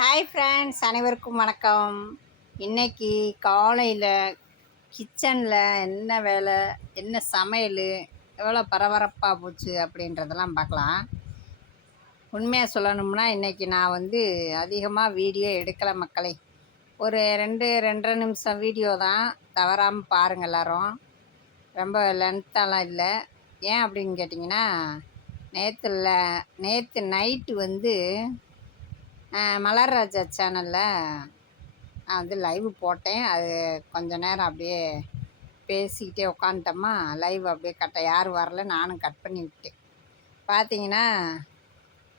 Hi friends, அனைவருக்கும் வணக்கம். இன்றைக்கி காலையில் கிச்சனில் என்ன வேலை, என்ன சமையல், எவ்வளோ பரபரப்பாக போச்சு அப்படின்றதெல்லாம் பார்க்கலாம். உண்மையாக சொல்லணும்னா இன்றைக்கி நான் அதிகமாக வீடியோ எடுக்கலை மக்களே. ஒரு 2-2.5 நிமிஷம் வீடியோ தான். தவறாமல் பாருங்கள் எல்லோரும். ரொம்ப லென்த்தாலாம் இல்லை. ஏன் அப்படின்னு கேட்டிங்கன்னா, நேற்று நைட்டு மலர்ராஜா சேனலில் நான் லைவ் போட்டேன். அது கொஞ்சம் நேரம் அப்படியே பேசிக்கிட்டே உட்காந்துட்டோமா, லைவ் அப்படியே யாரும் வரல, நானும் கட் பண்ணி விட்டேன். பார்த்தீங்கன்னா,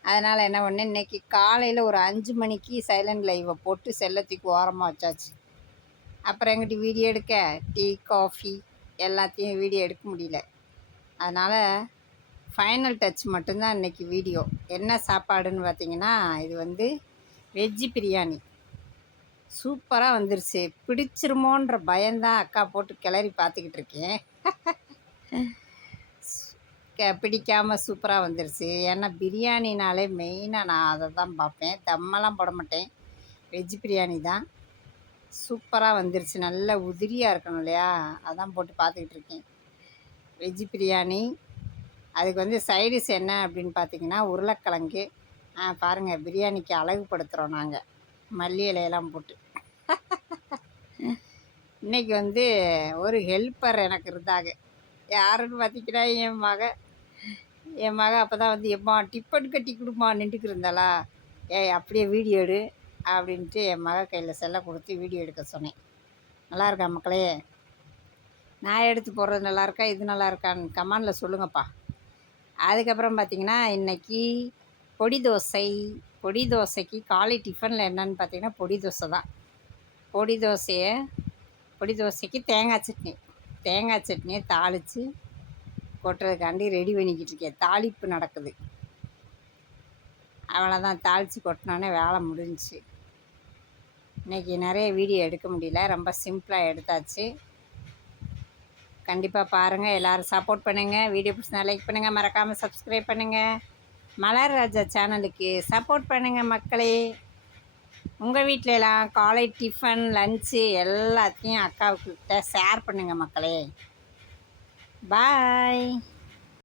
அதனால் என்ன பண்ணேன், இன்றைக்கி காலையில் ஒரு 5 மணிக்கு சைலண்ட் லைவை போட்டு செல்லத்துக்கு ஓரமாக வச்சாச்சு. அப்புறம் எங்கிட்ட வீடியோ எடுக்க, டீ காஃபி எல்லாத்தையும் வீடியோ எடுக்க முடியல. அதனால் ஃபைனல் டச் மட்டும்தான் இன்றைக்கி வீடியோ. என்ன சாப்பாடுன்னு பார்த்தீங்கன்னா, இது வெஜ்ஜு பிரியாணி சூப்பராக வந்துருச்சு. பிடிச்சிருமோன்ற பயம்தான் அக்கா போட்டு கிளறி பார்த்துக்கிட்டு இருக்கேன். பிடிக்காமல் சூப்பராக வந்துருச்சு. ஏன்னா பிரியாணினாலே மெயினாக நான் அதை தான் பார்ப்பேன். தம்மெல்லாம் போட மாட்டேன். வெஜ்ஜு பிரியாணி தான் சூப்பராக வந்துருச்சு. நல்ல உதிரியாக இருக்கணும் இல்லையா, அதான் போட்டு பார்த்துக்கிட்டு இருக்கேன். வெஜ்ஜு பிரியாணி அதுக்கு சைடிஷ் என்ன அப்படின்னு பார்த்தீங்கன்னா, உருளைக்கிழங்கு. பாருங்கள், பிரியாணிக்கு அழகுபடுத்துகிறோம் நாங்கள் மல்லி இலையெல்லாம் போட்டு. இன்றைக்கி ஒரு ஹெல்ப்பர் எனக்கு இருந்தாங்க. யாருன்னு பார்த்தீங்கன்னா, என் மக அப்போ தான் எம்மா டிஃபன் கட்டி கொடுமா நின்றுக்கு இருந்தாளா, ஏய் அப்படியே வீடியோ எடு அப்படின்ட்டு என் மக கையில் செல்லை கொடுத்து வீடியோ எடுக்க சொன்னேன். நல்லா இருக்கா மக்களே? நான் எடுத்து போடுறது நல்லா இருக்கா, இது நல்லா இருக்கான்னு கமெண்டில் சொல்லுங்கப்பா. அதுக்கப்புறம் பார்த்திங்கன்னா, இன்றைக்கி பொடி தோசைக்கு காலை டிஃபனில் என்னன்னு பார்த்தீங்கன்னா பொடி தோசை தான். பொடி தோசைக்கு தேங்காய் சட்னியை தாளித்து கொட்டுறதுக்காண்டி ரெடி பண்ணிக்கிட்டு இருக்கேன். தாளிப்பு நடக்குது. அவ்வளோதான், தாளித்து கொட்டினோன்னே வேலை முடிஞ்சிச்சு. இன்றைக்கி நிறைய வீடியோ எடுக்க முடியல, ரொம்ப சிம்பிளாக எடுத்தாச்சு. கண்டிப்பாக பாருங்கள், எல்லோரும் சப்போர்ட் பண்ணுங்கள். வீடியோ பிடிச்சா லைக் பண்ணுங்கள், மறக்காமல் சப்ஸ்கிரைப் பண்ணுங்கள். மலர்ராஜா சேனலுக்கு சப்போர்ட் பண்ணுங்கள் மக்களே. உங்கள் வீட்டிலலாம் காலை டிஃபன் லன்ச்சு எல்லாத்தையும் அக்காவுக்கிட்ட ஷேர் பண்ணுங்கள் மக்களே. பாய்.